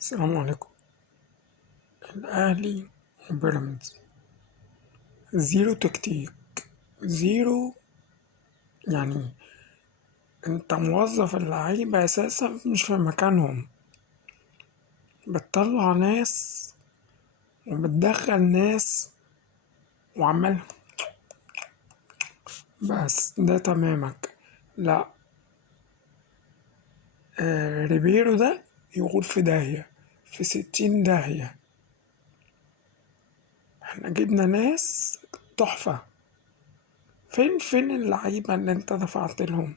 السلام عليكم. الأهلي وبيراميدز زيرو تكتيك، زيرو. يعني انت موظف اللعيبة أساسا مش في مكانهم، بتطلع ناس وبتدخل ناس وعمال بس ده تمامك. لا، ريبيرو ده يغور في داهية، في 60 داهية. احنا جبنا ناس تحفة. فين اللعيبة اللي انت دفعت لهم؟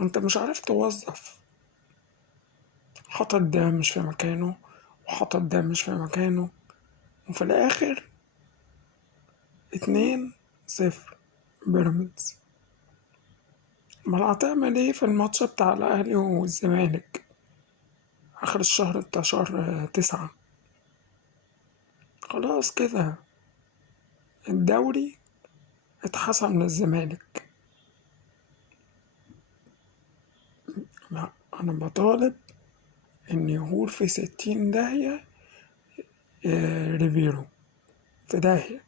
انت مش عارف توظف. حطت ده مش في مكانه، وحطت ده مش في مكانه، وفي الآخر 2-0 بيراميدز. امال هتعمل ايه في الماتش بتاع الأهلي والزمالك آخر الشهر بتاع شهر 9؟ خلاص كده الدوري اتحسم للزمالك. لا، أنا بطالب إن يغور في 60 داهية. ريبيرو في داهية،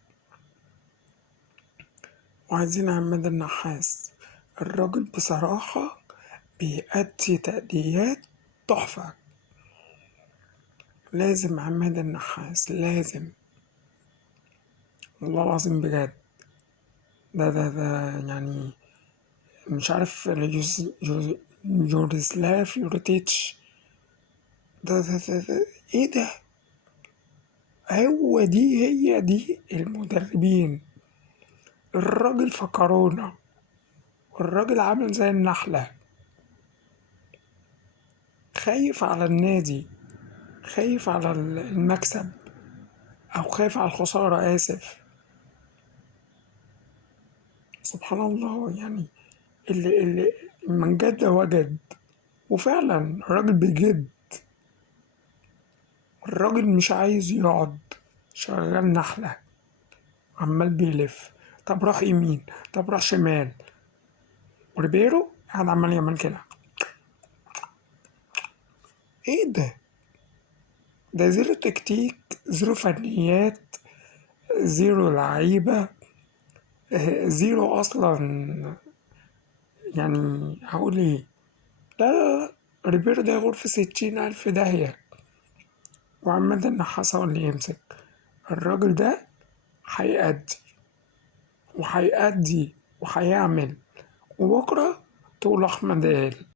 وعايزين عماد النحاس. الراجل بصراحة بيأدي تأديات تحفة. لازم عماد النحاس، لازم. والله العظيم بجد. ده يعني مش عارف يوروسلاف يوريتيتش. ده ايه ده؟ هي دي المدربين. الراجل فكرونا، والراجل عامل زي النحلة، خايف على النادي، خايف على المكسب، أو خايف على الخسارة، آسف. سبحان الله يعني. اللي من جد وجد. وفعلا الراجل بجد. الراجل مش عايز يقعد، شغال نحلة، عمال بيلف. طب روح يمين، طب روح شمال. وريبيرو قاعد عمال يعمل كده. ايه ده؟ ده زيرو تكتيك، زيرو فنيات، زيرو لعيبة، زيرو أصلا. يعني هقول ايه؟ لا، ريبيرو ده يغور في 60 ألف داهية، وعماد النحاس هو اللي يمسك. الراجل ده هيأدي وهيأدي وهيعمل. وبكرة تقول أحمد قال.